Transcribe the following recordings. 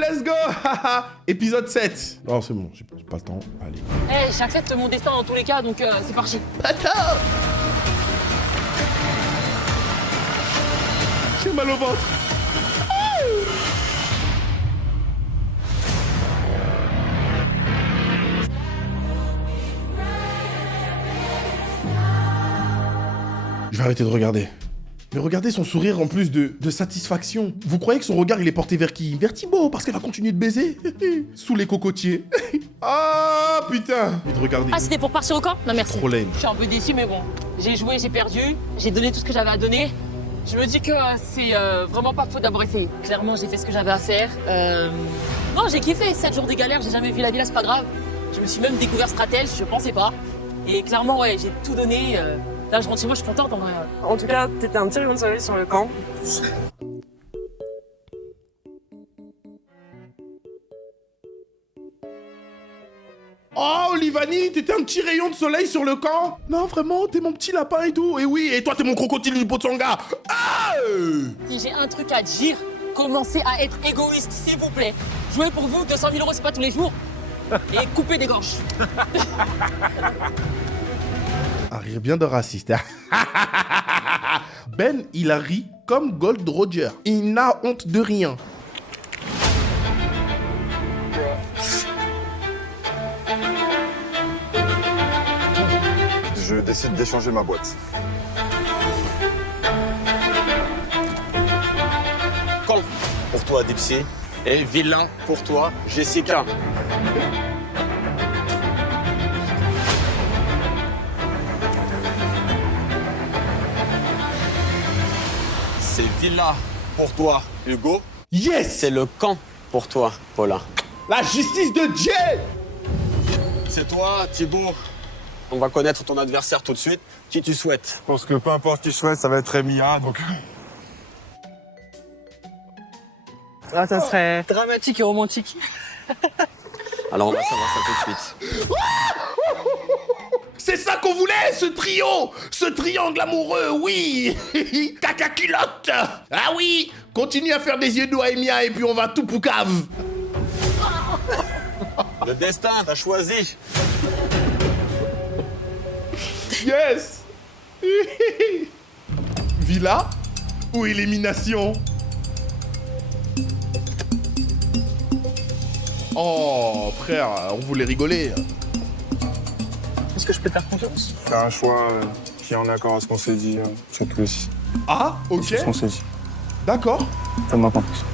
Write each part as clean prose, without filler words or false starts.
let's go. Épisode 7. Oh, c'est bon, j'ai pas le temps. Allez. Eh, j'accepte mon destin dans tous les cas, donc c'est parti. Attends. J'ai mal au ventre. Je vais arrêter de regarder. Mais regardez son sourire en plus de satisfaction. Vous croyez que son regard il est porté vers qui? Vers Thibaut, parce qu'elle va continuer de baiser. Sous les cocotiers. Ah putain. Envie de regarder. Ah, c'était pour partir au camp? Non, merci. Trop lame. Je suis un peu déçu, mais bon. J'ai joué, j'ai perdu. J'ai donné tout ce que j'avais à donner. Je me dis que c'est vraiment pas faute d'avoir essayé. Clairement, j'ai fait ce que j'avais à faire. Non, j'ai kiffé. 7 jours de galère, j'ai jamais vu la villa, c'est pas grave. Je me suis même découvert stratège, je pensais pas. Et clairement, ouais, j'ai tout donné. Là, je rentre chez moi, je suis contente en vrai. En tout cas, t'étais un petit rayon de soleil sur le camp. Oh, Olivani, t'étais un petit rayon de soleil sur le camp? Non, vraiment, t'es mon petit lapin et tout. Et oui, et toi, t'es mon crocodile du Botsanga. Ah Si j'ai un truc à dire, commencez à être égoïste, s'il vous plaît. Jouer pour vous, 200 000 €, c'est pas tous les jours. Et couper des gorges. Un rire bien de raciste. Ben, il a ri comme Gold Roger. Il n'a honte de rien. Je décide d'échanger ma boîte. Col pour toi, Dipsy. Et vilain pour toi, Jessica. C'est villa pour toi, Hugo. Yes! C'est le camp pour toi, Paula. La justice de Dieu! C'est toi, Thibaut. On va connaître ton adversaire tout de suite. Qui tu souhaites? Je pense que peu importe qui je souhaite, ça va être Emilia, donc... Ah, ça serait dramatique et romantique. Alors on va savoir ça tout de suite. C'est ça qu'on voulait, ce trio! Ce triangle amoureux, oui! Caca culotte! Ah oui! Continue à faire des yeux doux à Emilia et puis on va tout poucave! Le destin, t'as choisi. Yes! Villa ou élimination? Oh, frère, on voulait rigoler. Est-ce que je peux te faire confiance? C'est un choix qui est en accord à ce qu'on s'est dit, c'est plus. Ah, ok. C'est ce qu'on s'est dit. D'accord. Fais-moi confiance.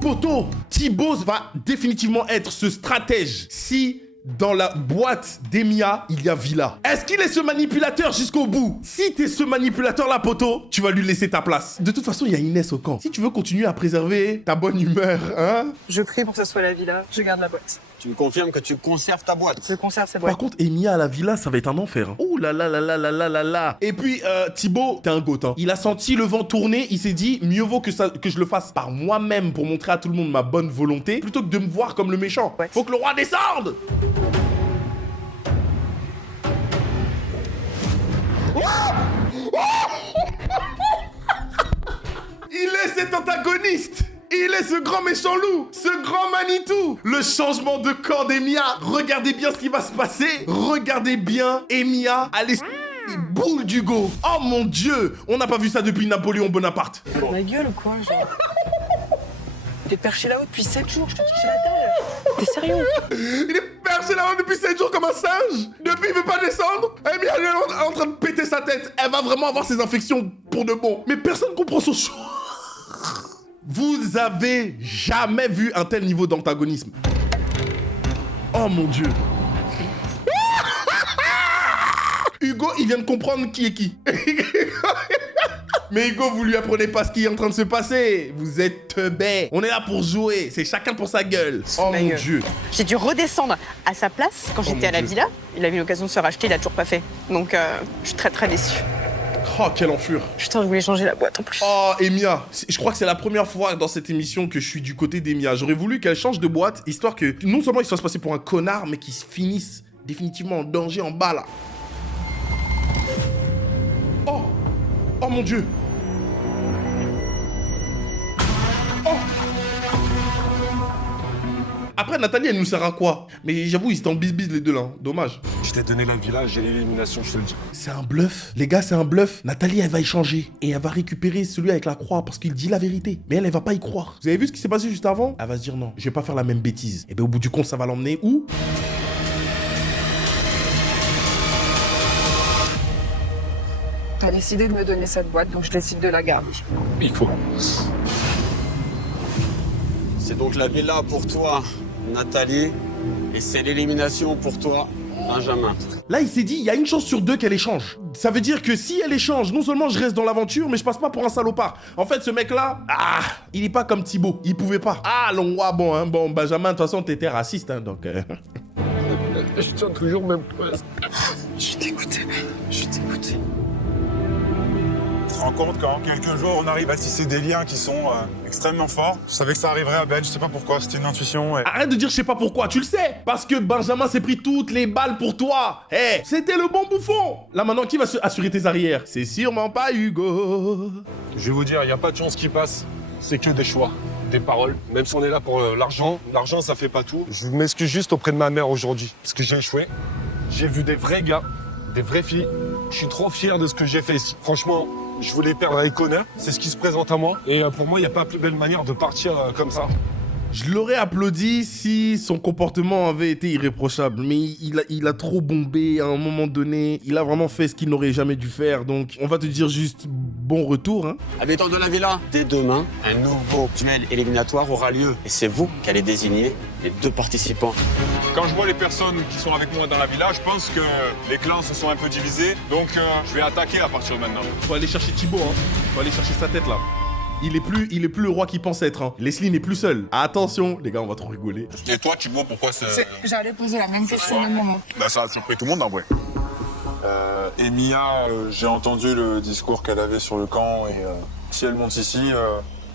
Poto, Thibaut va définitivement être ce stratège si dans la boîte d'Emilia, il y a Villa. Est-ce qu'il est ce manipulateur jusqu'au bout? Si t'es ce manipulateur-là, Poto, tu vas lui laisser ta place. De toute façon, il y a Inès au camp. Si tu veux continuer à préserver ta bonne humeur, hein? Je prie pour que ce soit la villa, je garde la boîte. Tu me confirmes que tu conserves ta boîte? Je conserve ces boîtes. Par contre, Emilia à la Villa, ça va être un enfer. Hein. Ouh là là là là là là là là. Et puis, Thibaut, t'es un goth. Hein. Il a senti le vent tourner, il s'est dit, mieux vaut que je le fasse par moi-même pour montrer à tout le monde ma bonne volonté, plutôt que de me voir comme le méchant. Ouais. Faut que le roi descende! Il est cet antagoniste. Il est ce grand méchant loup, ce grand Manitou. Le changement de corps d'Emilia. Regardez bien ce qui va se passer. Regardez bien Emilia aller les boules d'Hugo. Oh mon Dieu, on n'a pas vu ça depuis Napoléon Bonaparte. Ma gueule ou quoi, genre? T'es perché là-haut depuis 7 jours, je te touche la dalle. T'es sérieux? Il est perché là-haut depuis 7 jours comme un singe. Depuis, il veut pas descendre. Emilia elle est en train de péter sa tête. Elle va vraiment avoir ses infections pour de bon. Mais personne comprend son choix. Vous avez jamais vu un tel niveau d'antagonisme. Oh mon Dieu. Hugo, il vient de comprendre qui est qui. Mais Hugo, vous lui apprenez pas ce qui est en train de se passer. Vous êtes teubés. On est là pour jouer. C'est chacun pour sa gueule. Oh Ma mon gueule. Dieu. J'ai dû redescendre à sa place quand j'étais mon à la Dieu. villa. Il a eu l'occasion de se racheter, il a toujours pas fait. Donc, je suis très très déçue. Oh, quelle enfure. Putain, je voulais changer la boîte en plus. Oh, Emilia. Je crois que c'est la première fois dans cette émission que je suis du côté d'Emilia. J'aurais voulu qu'elle change de boîte, histoire que non seulement il soit se passer pour un connard, mais qu'il se finisse définitivement en danger en bas, là. Oh. Oh, mon Dieu. Oh. Après, Nathalie, elle nous sert à quoi? Mais j'avoue, ils étaient en bis les deux là. Dommage. Je t'ai donné la villa, j'ai l'élimination, je te le dis. C'est un bluff. Les gars, c'est un bluff. Nathalie, elle va échanger. Et elle va récupérer celui avec la croix parce qu'il dit la vérité. Mais elle va pas y croire. Vous avez vu ce qui s'est passé juste avant? Elle va se dire non, je vais pas faire la même bêtise. Et bien, au bout du compte, ça va l'emmener où? T'as décidé de me donner cette boîte, donc je décide de la garder. Il faut. C'est donc la villa pour toi, Nathalie, et c'est l'élimination pour toi, Benjamin. Là, il s'est dit, il y a une chance sur deux qu'elle échange. Ça veut dire que si elle échange, non seulement je reste dans l'aventure, mais je passe pas pour un salopard. En fait, ce mec-là, il est pas comme Thibaut. Il pouvait pas. Bon, Benjamin, de toute façon, t'étais raciste, hein, donc... Je tiens toujours même pas. Je suis dégoûté. Je suis dégoûté. Tu te rends compte qu'en quelques jours, on arrive à tisser des liens qui sont extrêmement forts. Je savais que ça arriverait à Ben, je sais pas pourquoi, c'était une intuition. Et... Arrête de dire je sais pas pourquoi, tu le sais. Parce que Benjamin s'est pris toutes les balles pour toi. C'était le bon bouffon. Là maintenant, qui va assurer tes arrières? C'est sûrement pas Hugo. Je vais vous dire, il n'y a pas de chance qui passe. C'est que des choix, des paroles. Même si on est là pour l'argent, l'argent ça fait pas tout. Je m'excuse juste auprès de ma mère aujourd'hui, parce que j'ai échoué. J'ai vu des vrais gars, des vraies filles. Je suis trop fier de ce que j'ai fait ici. Franchement, je voulais perdre avec honneur. C'est ce qui se présente à moi. Et pour moi, il n'y a pas plus belle manière de partir comme ça. Je l'aurais applaudi si son comportement avait été irréprochable, mais il a trop bombé à un moment donné. Il a vraiment fait ce qu'il n'aurait jamais dû faire, donc on va te dire juste bon retour. Hein. Habitant de la villa, dès demain, un nouveau duel éliminatoire aura lieu. Et c'est vous qui allez désigner les deux participants. Quand je vois les personnes qui sont avec moi dans la villa, je pense que les clans se sont un peu divisés. Donc je vais attaquer à partir de maintenant. Faut aller chercher Thibaut, hein. Faut aller chercher sa tête là. Il est plus le roi qu'il pense être. Hein. Leslie n'est plus seul. Attention, les gars, on va trop rigoler. Et toi, Thibaut, pourquoi c'est... J'allais poser la même question au même moment. Bah, ça a surpris tout le monde en vrai. Et Mia, j'ai entendu le discours qu'elle avait sur le camp et si elle monte ici,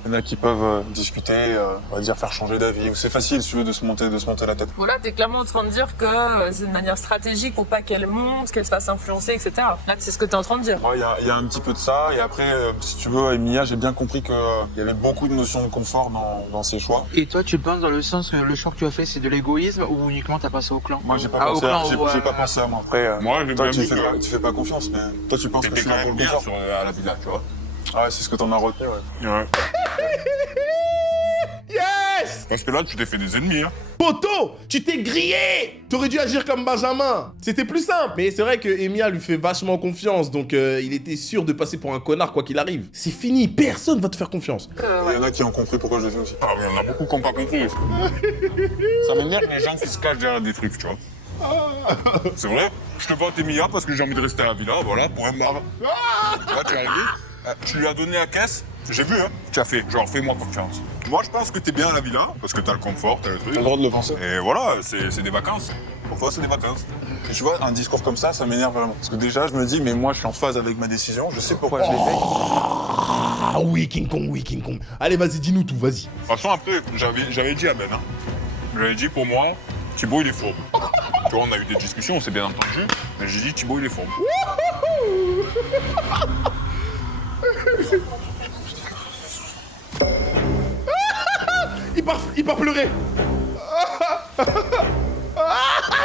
il y en a qui peuvent discuter, on va dire faire changer d'avis. C'est facile, si tu veux, de se monter la tête. Voilà, t'es clairement en train de dire que c'est une manière stratégique pour pas qu'elle monte, qu'elle se fasse influencer, etc. Là, c'est ce que t'es en train de dire. Il y a un petit peu de ça, et après, si tu veux, avec Mia, j'ai bien compris qu'il y avait beaucoup de notions de confort dans ses choix. Et toi, tu penses dans le sens que le choix que tu as fait, c'est de l'égoïsme ou uniquement t'as passé au clan? Moi, j'ai pas pensé à moi. Après, toi, tu fais pas confiance, mais toi, tu penses que je suis là pour le confort à la villa, tu vois. Ouais, c'est ce que t'en as retenu, ouais. Yes! Parce que là, tu t'es fait des ennemis, hein. Poto, tu t'es grillé! T'aurais dû agir comme Benjamin. C'était plus simple. Mais c'est vrai que Emilia lui fait vachement confiance, donc il était sûr de passer pour un connard quoi qu'il arrive. C'est fini, personne va te faire confiance. Il y en a qui ont compris pourquoi je l'ai fait aussi. Ah, mais il y en a beaucoup qui n'ont pas compris. Ça m'énerve les gens qui se cachent derrière des trucs, tu vois. C'est vrai, je te vote Emilia parce que j'ai envie de rester à la villa, voilà, pour un bar. Là, tu es arrivé, tu lui as donné la caisse, j'ai vu, hein, tu as fait, genre, fais-moi confiance. Moi, je pense que t'es bien à la villa, parce que t'as le confort, t'as le truc. T'as le droit de le penser. Et voilà, c'est des vacances. Pour toi, c'est des vacances. Et tu vois, un discours comme ça m'énerve vraiment. Parce que déjà, je me dis, mais moi, je suis en phase avec ma décision, je sais pourquoi je l'ai fait. Ah oui, King Kong, oui, King Kong. Allez, vas-y, dis-nous tout, vas-y. De toute façon, après, j'avais dit à Ben, hein. J'avais dit, pour moi, Thibaut, il est faux. Tu vois, on a eu des discussions, on s'est bien entendu, mais j'ai dit, Thibaut, il est faux. Il part pleurer.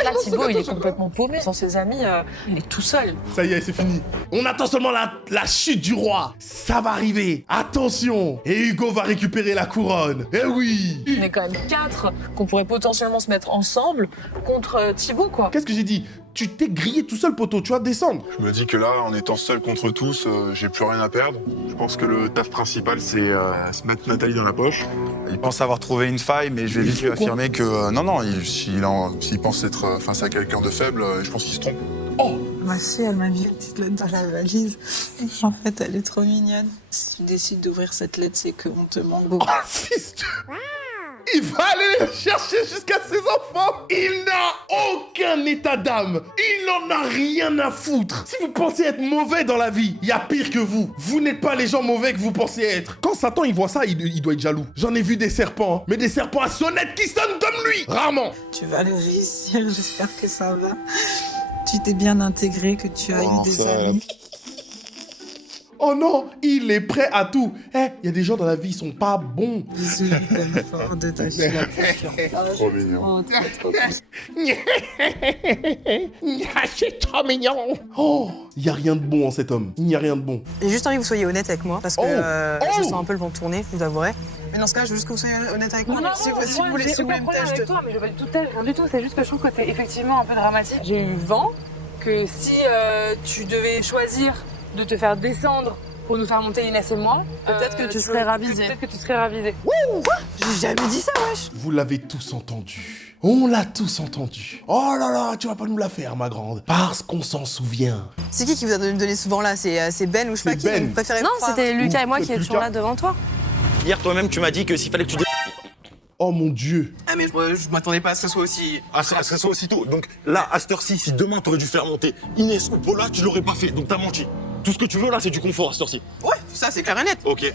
Là, Thibaut, il est complètement paumé sans ses amis, il est tout seul. Ça y est, c'est fini. On attend seulement la chute du roi. Ça va arriver. Attention. Et Hugo va récupérer la couronne. Eh oui. On est quand même 4 qu'on pourrait potentiellement se mettre ensemble contre Thibaut, quoi. Qu'est-ce que j'ai dit? Tu t'es grillé tout seul, poteau. Tu vas descendre. Je me dis que là, en étant seul contre tous, j'ai plus rien à perdre. Je pense que le taf principal, c'est se mettre Nathalie dans la poche. Il pense avoir trouvé une faille, mais je vais vite lui affirmer que non, s'il pense être face à quelqu'un de faible, je pense qu'il se trompe. Ma fille, elle m'a mis une petite lettre dans la valise. Et en fait, elle est trop mignonne. Si tu décides d'ouvrir cette lettre, c'est qu'on te manque beaucoup. Oh, fils de... Il va aller les chercher jusqu'à ses enfants. Il n'a aucun état d'âme. Il n'en a rien à foutre. Si vous pensez être mauvais dans la vie, il y a pire que vous. Vous n'êtes pas les gens mauvais que vous pensez être. Quand Satan il voit ça, il doit être jaloux. J'en ai vu des serpents, hein, mais des serpents à sonnette qui sonnent comme lui. Rarement. Tu vas le réussir, j'espère que ça va. Tu t'es bien intégré, que tu as eu des amis. Oh non, il est prêt à tout. Eh, il y a des gens dans la vie, ils sont pas bons. Bisous, je t'aime fort de ta fille la plus fière. Trop mignon. Oh, trop C'est trop mignon. Oh, il y a rien de bon en cet homme. Il n'y a rien de bon. J'ai juste envie que vous soyez honnête avec moi, parce que je sens un peu le vent tourner, je vous avouerai. Mais dans ce cas, je veux juste que vous soyez honnête avec moi. Si vous voulez me tâcher de... toi, mais je veux pas du tout t'aider, rien du tout. C'est juste que je trouve que t'es effectivement un peu dramatique. J'ai eu vent que si tu devais choisir de te faire descendre pour nous faire monter Inès et moi, Peut-être que tu serais ravisée. Peut-être que tu serais ravisée. J'ai jamais dit ça, wesh. Vous l'avez tous entendu. On l'a tous entendu. Oh là là, tu vas pas nous la faire, ma grande. Parce qu'on s'en souvient. C'est qui vous a donné ce vent-là? C'est Ben ou je sais pas C'est qui? Ben. Vous préférez Non, croire c'était Lucas et moi Ou qui étions Lucas. là devant toi. Hier, toi-même, tu m'as dit que s'il fallait que tu... Oh mon Dieu. Ah, mais je m'attendais pas à ce que ce soit aussi. Ah, ça soit aussitôt. Donc là, à cette heure-ci, si demain t'aurais dû faire monter Inès ou Paula, tu l'aurais pas fait. Donc t'as menti. Tout ce que tu veux là, c'est du confort à cette heure-ci. Ouais, ça, c'est clair et net. Ok.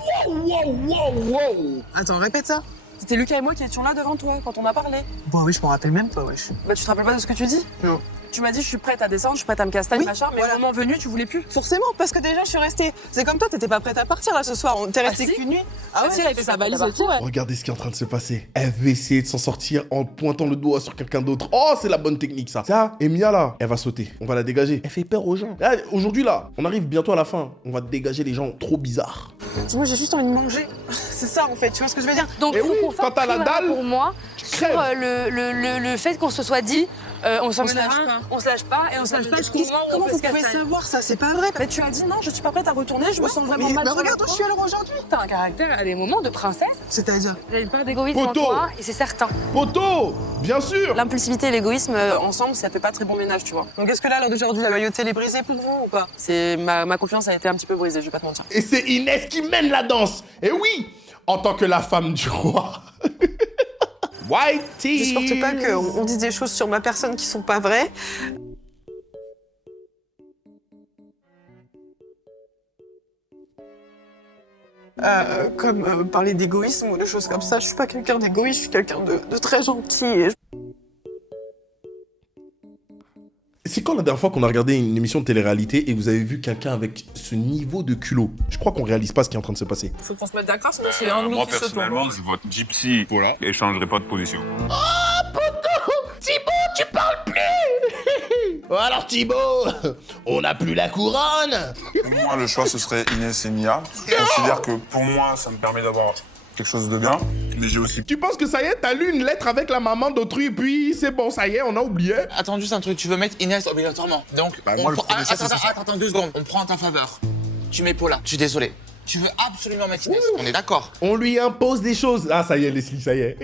Attends, répète ça. C'était Lucas et moi qui étions là devant toi quand on a parlé. Bon, oui, je m'en rappelle même pas, wesh. Bah tu te rappelles pas de ce que tu dis? Non. Tu m'as dit je suis prête à descendre, je suis prête à me casser, Oui, machin, mais voilà. au moment venu tu voulais plus. Forcément, parce que déjà, je suis restée. C'est comme toi, t'étais pas prête à partir là ce soir. T'es restée si qu'une nuit. Ah ouais, si, elle a fait sa valise aussi, ouais. Regardez ce qui est en train de se passer. Elle veut essayer de s'en sortir en pointant le doigt sur quelqu'un d'autre. Oh, c'est la bonne technique, ça. Ça, Emilia, là, elle va sauter. On va la dégager. Elle fait peur aux gens. Là, aujourd'hui, là, on arrive bientôt à la fin. On va dégager les gens trop bizarres. Moi, j'ai juste envie de manger. C'est ça, en fait. Tu vois ce que je veux dire? Donc Eh mon oui, confort quand t'as la primera dalle, pour moi sur crèves. le fait qu'on se soit dit on s'en se lâche pas. on se lâche pas et on se lâche pas jusqu'au moment où on Comment peut vous se pouvez casser. savoir ça? C'est pas vrai. Mais tu as dit non, je suis pas prête à retourner, je me sens vraiment mal. Mais sur regarde le où je suis alors aujourd'hui. T'as un caractère à des moments de princesse. C'est-à-dire? J'ai une part d'égoïsme en Poteau. toi et c'est certain. Poto, bien sûr. L'impulsivité et l'égoïsme, ensemble, ça fait pas très bon ménage, tu vois. Donc, est-ce que là, à l'heure d'aujourd'hui, la loyauté, elle est brisée pour vous ou pas? C'est ma confiance a été un petit peu brisée, je vais pas te mentir. Et c'est Inès qui mène la danse. Et oui, en tant que la femme du roi. Whitey. Je supporte pas qu'on dise des choses sur ma personne qui sont pas vraies. Comme parler d'égoïsme ou des choses comme ça. Je suis pas quelqu'un d'égoïste, je suis quelqu'un de très gentil. Et C'est quand la dernière fois qu'on a regardé une émission de télé-réalité et vous avez vu quelqu'un avec ce niveau de culot? Je crois qu'on réalise pas ce qui est en train de se passer. Faut qu'on se mette d'accord, sinon c'est un de nous Moi, qui se personnellement, je vote Gypsy Paula et je changerai pas de position. Thibaut, tu parles plus. Alors Thibaut, on n'a plus la couronne. Pour moi, le choix, ce serait Inès et Mia. Je considère que pour moi, ça me permet d'avoir quelque chose de bien. Mais j'ai aussi... Tu penses que ça y est, t'as lu une lettre avec la maman d'autrui et puis c'est bon, ça y est, on a oublié. Attends juste un truc, tu veux mettre Inès obligatoirement. Donc, Bah, moi, le premier choix, c'est ça. attends 2 secondes. On prend en ta faveur. Tu mets Paula. Je suis désolé. Tu veux absolument mettre Inès. On est d'accord. On lui impose des choses. Ah, ça y est, Leslie, ça y est.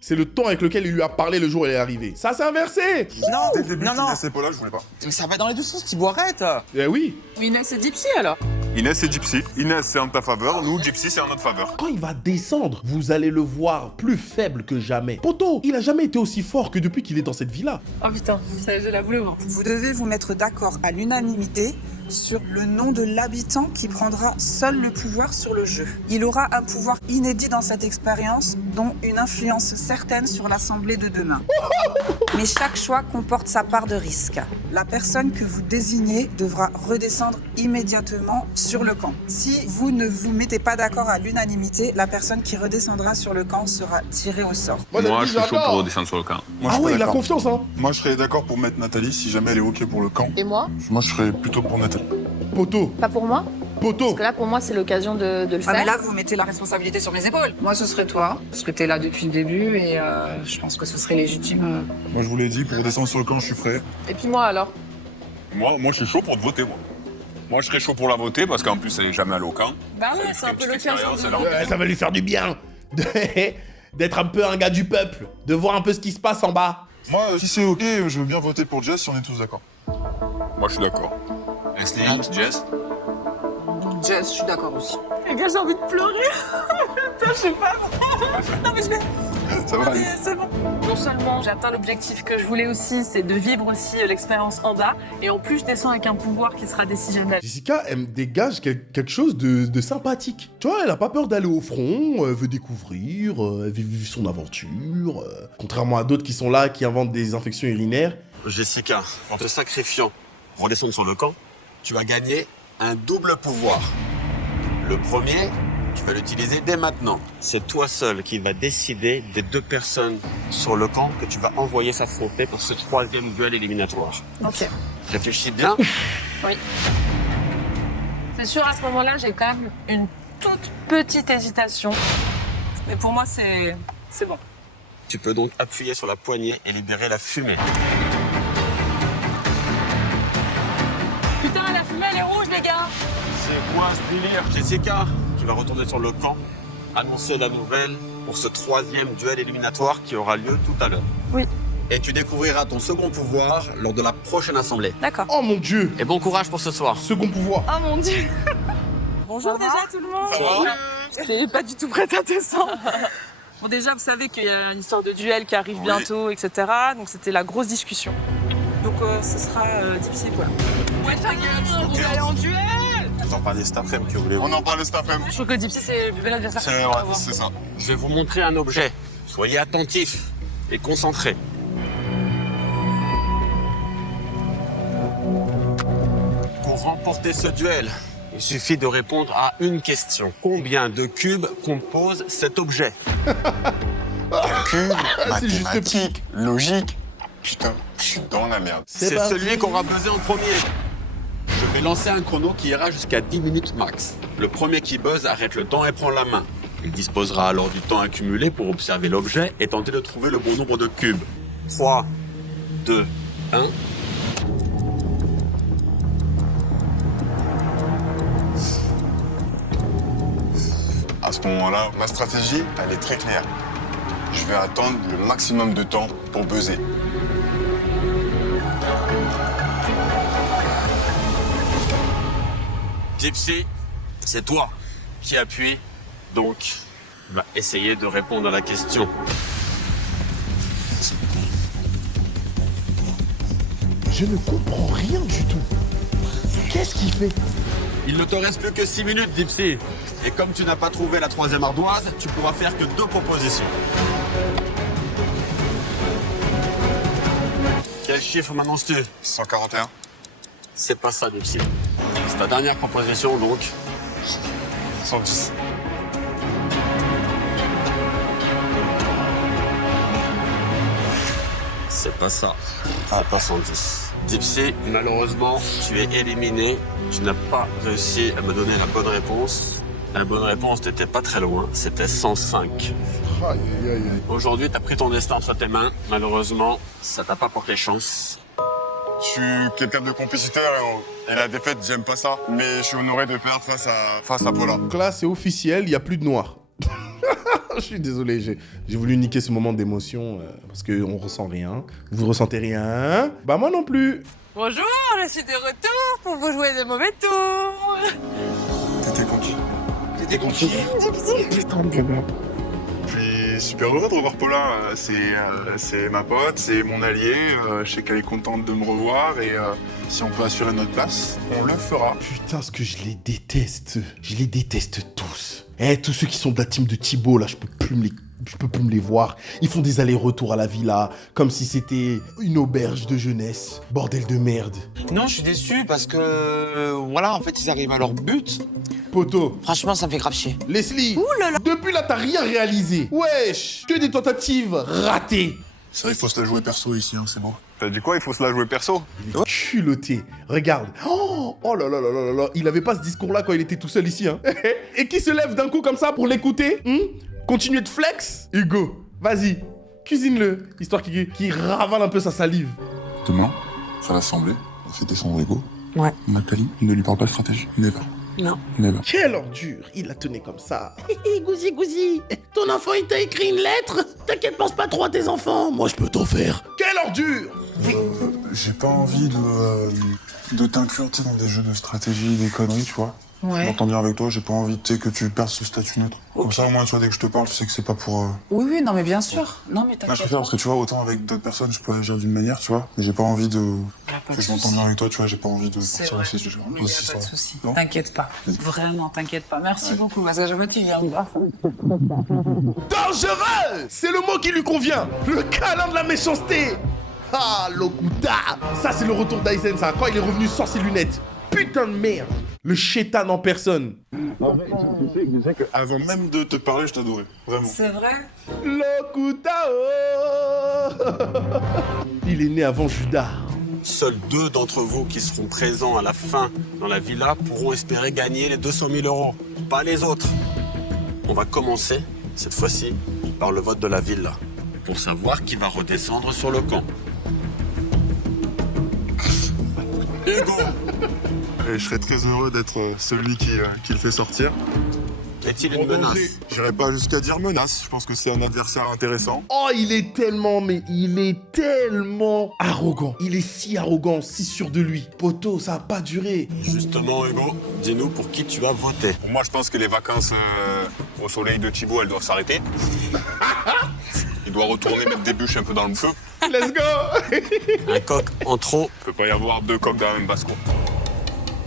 C'est le ton avec lequel il lui a parlé le jour où elle est arrivée. Ça s'est inversé. Non, Dès le début, non, non. Inès et Paula, je voulais pas. Mais ça va dans les deux sens, Thibaut, arrête. Eh oui. Inès et Gypsy alors. Inès, c'est Gypsy. Inès, c'est en ta faveur. Nous, Gypsy, c'est en notre faveur. Quand il va descendre, vous allez le voir plus faible que jamais. Poto, il a jamais été aussi fort que depuis qu'il est dans cette villa. Oh putain, ça y est, je la voulais voir. Vous devez vous mettre d'accord à l'unanimité sur le nom de l'habitant qui prendra seul le pouvoir sur le jeu. Il aura un pouvoir inédit dans cette expérience, dont une influence certaine sur l'assemblée de demain. Mais chaque choix comporte sa part de risque. La personne que vous désignez devra redescendre immédiatement sur le camp. Si vous ne vous mettez pas d'accord à l'unanimité, la personne qui redescendra sur le camp sera tirée au sort. Moi, je suis chaud j'adore. pour redescendre sur le camp. Moi, Ah je suis ouais, pas il a d'accord. confiance, hein. Moi, je serais d'accord pour mettre Nathalie si jamais elle est OK pour le camp. Et moi? Moi, je serais plutôt pour Nathalie. Poto, Pas pour moi? Poto. Parce que là, pour moi, c'est l'occasion de le Ah, mais faire. là, vous mettez la responsabilité sur mes épaules. Moi, ce serait toi, parce que t'es là depuis le début et je pense que ce serait légitime. Moi, je vous l'ai dit, pour descendre sur le camp, je suis prêt. Et puis moi alors. Moi, je suis chaud pour te voter, moi. Moi, je serais chaud pour la voter parce qu'en plus, elle est jamais allée au camp. Bah ouais, c'est un peu l'occasion. Ça va lui faire du bien. D'être un peu un gars du peuple. De voir un peu ce qui se passe en bas. Moi, si c'est OK, je veux bien voter pour Jess si on est tous d'accord. Moi, je suis d'accord. Leslie, Jess. Jess, je suis d'accord aussi. Les gars, j'ai envie de pleurer. Putain, je sais pas. Non mais je vais. Ça va aller. C'est bon. Non seulement j'ai atteint l'objectif que je voulais aussi, c'est de vivre aussi l'expérience en bas, et en plus je descends avec un pouvoir qui sera décisionnel. Jessica, elle me dégage quelque chose de sympathique. Tu vois, elle a pas peur d'aller au front, elle veut découvrir, elle veut vivre son aventure. Contrairement à d'autres qui sont là, qui inventent des infections urinaires. Jessica, en te sacrifiant, redescendre sur le camp, tu vas gagner un double pouvoir. Le premier, tu vas l'utiliser dès maintenant. C'est toi seul qui va décider des 2 personnes sur le camp que tu vas envoyer s'affronter pour ce 3e duel éliminatoire. Ok. Réfléchis bien. Oui. C'est sûr, à ce moment-là, j'ai quand même une toute petite hésitation. Mais pour moi, c'est bon. Tu peux donc appuyer sur la poignée et libérer la fumée. Putain, la fumée, elle est rouge, les gars. C'est quoi ce délire? Jessica, qui va retourner sur le camp, annoncer la nouvelle pour ce 3e duel éliminatoire qui aura lieu tout à l'heure. Oui. Et tu découvriras ton second pouvoir lors de la prochaine assemblée. D'accord. Oh mon Dieu. Et bon courage pour ce soir. Second pouvoir. Oh mon Dieu. Bonjour déjà tout le monde. Ça va? J'étais pas du tout prête à descendre. Bon, déjà, vous savez qu'il y a une histoire de duel qui arrive bientôt, etc. Donc c'était la grosse discussion. Donc ce sera difficile, quoi. Ouais, ta gueule, vous allez en duel. On en parlait cet après-midi, que voulez-vous? On en parle cet après-midi. Je trouve que Dipsy, c'est le plus bel adversaire. C'est ça. Je vais vous montrer un objet. Soyez attentifs et concentrés. Pour remporter ce duel, il suffit de répondre à une question. Combien de cubes compose cet objet? Cube, C'est juste mathématique, logique. Putain, je suis dans la merde. C'est parti. celui qu'on aura buzzé en premier. Je vais lancer un chrono qui ira jusqu'à 10 minutes max. Le premier qui buzz arrête le temps et prend la main. Il disposera alors du temps accumulé pour observer l'objet et tenter de trouver le bon nombre de cubes. 3, 2, 1. À ce moment-là, ma stratégie, elle est très claire. Je vais attendre le maximum de temps pour buzzer. Gypsy, c'est toi qui appuie, donc va essayer de répondre à la question. Je ne comprends rien du tout. Qu'est-ce qu'il fait? Il ne te reste plus que 6 minutes, Gypsy. Et comme tu n'as pas trouvé la 3e ardoise, tu pourras faire que 2 propositions. Quel chiffre m'annonces-tu? 141. C'est pas ça, Gypsy. C'est ta dernière proposition, donc. 110. C'est pas ça. Ah, pas 110. Gypsy, malheureusement, tu es éliminé. Tu n'as pas réussi à me donner la bonne réponse. La bonne réponse n'était pas très loin. C'était 105. Aïe, aïe, aïe. Aujourd'hui, t'as pris ton destin entre tes mains. Malheureusement, ça t'a pas porté chance. Je suis quelqu'un de compétiteur et la défaite, j'aime pas ça. Mais je suis honoré de perdre face à Paula. Donc là, c'est officiel, il n'y a plus de noir. Je suis désolé, j'ai voulu niquer ce moment d'émotion parce qu'on ressent rien. Vous ressentez rien? Bah moi non plus. Bonjour, je suis de retour pour vous jouer des mauvais tours. T'étais conquis. T'étais conquis. Je suis super heureux de revoir Paula. C'est ma pote, c'est mon allié. Je sais qu'elle est contente de me revoir et si on peut assurer notre place, on le fera. Putain, ce que je les déteste. Je les déteste tous. Tous ceux qui sont de la team de Thibaut, là, je peux plus me les voir. Ils font des allers-retours à la villa, comme si c'était une auberge de jeunesse. Bordel de merde. Non, je suis déçu parce que voilà, en fait, ils arrivent à leur but. Poto, Franchement, ça me fait grave chier. Leslie, depuis là, t'as rien réalisé. Wesh, que des tentatives ratées. C'est vrai, il faut se la jouer perso ici, hein, c'est bon. T'as dit quoi? Il faut se la jouer perso? Culotté. Regarde. Oh là là là là là. Il avait pas ce discours-là quand il était tout seul ici, hein. Et qui se lève d'un coup comme ça pour l'écouter, Continuer de flex? Hugo, vas-y, cuisine-le, histoire qu'il ravale un peu sa salive. Demain, à l'assemblée, on fait descendre Hugo. Ouais. Nathalie, ne lui parle pas de stratégie. Never. Non. Never. Quelle ordure, il la tenait comme ça. Gouzi, Gouzi, ton enfant il t'a écrit une lettre? T'inquiète, pense pas trop à tes enfants, moi je peux t'en faire. Quelle ordure! J'ai pas envie de t'inclure dans des jeux de stratégie, des conneries, tu vois. Ouais. Je m'entends bien avec toi, j'ai pas envie que tu perdes ce statut neutre. Comme ça, au moins, tu vois, dès que je te parle, tu sais que c'est pas pour... Oui, oui, non, mais bien sûr. Non, mais je t'inquiète. préfère parce que tu vois, autant avec d'autres personnes, je peux agir d'une manière, tu vois. Mais j'ai pas envie de... pas de Que je m'entende souci. bien avec toi, tu vois, j'ai pas envie de C'est partir vrai. à ces sujets. Mais y a pas de souci. Non. T'inquiète pas. Vraiment, t'inquiète pas. Merci beaucoup, parce que je vois que tu viens. Dangereux! C'est le mot qui lui convient. Le câlin de la méchanceté. Ah, Lokuta. Ça, c'est le retour d'Aizen, ça, quand il est revenu sans ses lunettes. Putain de merde. Le chétan en personne. Tu sais qu'avant même de te parler, je t'adorais. Vraiment. C'est vrai? Lokutao. Il est né avant Judas. Seuls 2 d'entre vous qui seront présents à la fin dans la villa pourront espérer gagner les 200 000 euros. Pas les autres. On va commencer, cette fois-ci, par le vote de la villa. Pour savoir qui va redescendre sur le camp. Hugo, Et je serais très heureux d'être celui qui le fait sortir. est-il une menace? J'irai pas jusqu'à dire menace, je pense que c'est un adversaire intéressant. Oh, il est tellement arrogant. Il est si arrogant, si sûr de lui. Poto, ça a pas duré. Justement, Hugo, dis-nous pour qui tu as voté. Pour moi, je pense que les vacances au soleil de Thibaut, elles doivent s'arrêter. Il doit retourner mettre des bûches un peu dans le feu. Let's go. Un coq en trop. Il peut pas y avoir 2 coqs dans la même basse-cour.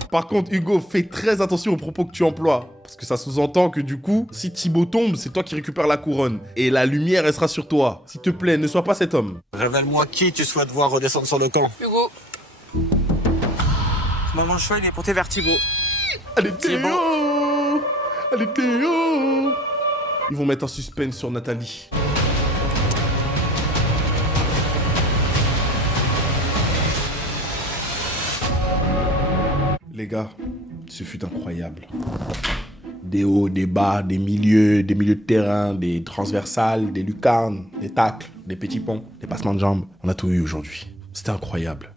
Par contre, Hugo, fais très attention aux propos que tu emploies. Parce que ça sous-entend que du coup, si Thibaut tombe, c'est toi qui récupères la couronne. Et la lumière, elle sera sur toi. S'il te plaît, ne sois pas cet homme. Révèle-moi qui tu souhaites voir redescendre sur le camp. Hugo. Mon choix, il est porté vers Thibaut. Allez, Théo. Allez, Théo. Ils vont mettre un suspense sur Nathalie. Les gars, ce fut incroyable. Des hauts, des bas, des milieux de terrain, des transversales, des lucarnes, des tacles, des petits ponts, des passements de jambes. On a tout eu aujourd'hui. C'était incroyable.